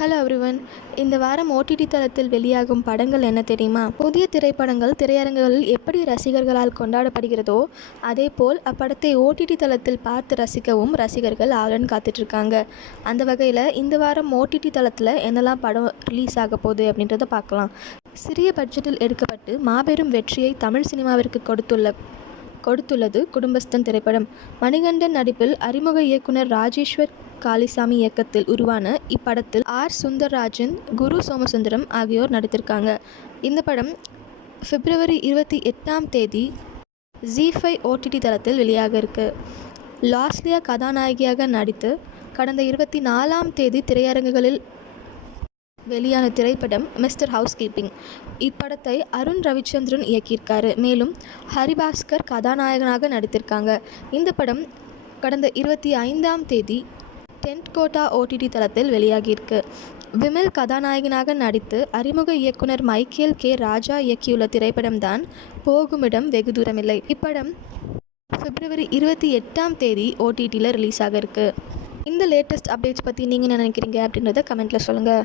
Hello everyone இந்த வாரம் OTT தளத்தில் வெளியாகும் படங்கள் என்ன தெரியுமா? புதிய திரைப்படங்கள் திரையரங்குகளில் எப்படி ரசிகர்களால் கொண்டாடப்படுகிறதோ அதேபோல் அப்படத்தை ஓடிடி தளத்தில் பார்த்து ரசிக்கவும் ரசிகர்கள் ஆவலுடன் காத்துட்ருக்காங்க. அந்த வகையில் இந்த வாரம் ஓடிடி தளத்தில் என்னெல்லாம் படம் ரிலீஸ் ஆக போகுது அப்படின்றத பார்க்கலாம். சிறிய பட்ஜெட்டில் எடுக்கப்பட்டு மாபெரும் வெற்றியை தமிழ் சினிமாவிற்கு கொடுத்துள்ள கொடுத்துள்ளது குடும்பஸ்தன் திரைப்படம். மணிகண்டன் நடிப்பில் அறிமுக இயக்குனர் ராஜேஸ்வர் காளிசாமி இயக்கத்தில் உருவான இப்படத்தில் ஆர். சுந்தர்ராஜன் குரு சோமசுந்தரம் ஆகியோர் நடித்திருக்காங்க. இந்த படம் பிப்ரவரி இருபத்தி எட்டாம் தேதி ஜி ஃபைவ் ஓடிடி தளத்தில் வெளியாக இருக்கு. லாஸ்லியா கதாநாயகியாக நடித்து கடந்த இருபத்தி நாலாம் தேதி திரையரங்குகளில் வெளியான திரைப்படம் மிஸ்டர் ஹவுஸ் கீப்பிங் இப்படத்தை அருண் ரவிச்சந்திரன் இயக்கியிருக்காரு. மேலும் ஹரிபாஸ்கர் கதாநாயகனாக நடித்திருக்காங்க. இந்த படம் கடந்த இருபத்தி ஐந்தாம் தேதி டென்ட் கோட்டா ஓடிடி தளத்தில் வெளியாகியிருக்கு. விமல் கதாநாயகனாக நடித்து அறிமுக இயக்குனர் மைக்கேல் கே. ராஜா இயக்கியுள்ள திரைப்படம்தான் போகுமிடம் வெகு தூரமில்லை. இப்படம் பிப்ரவரி இருபத்தி எட்டாம் தேதி ஓடிடியில் ரிலீஸ் ஆக இருக்கு. இந்த லேட்டஸ்ட் அப்டேட்ஸ் பற்றி நீங்கள் என்ன நினைக்கிறீங்க அப்படின்றத கமெண்ட்டில் சொல்லுங்கள்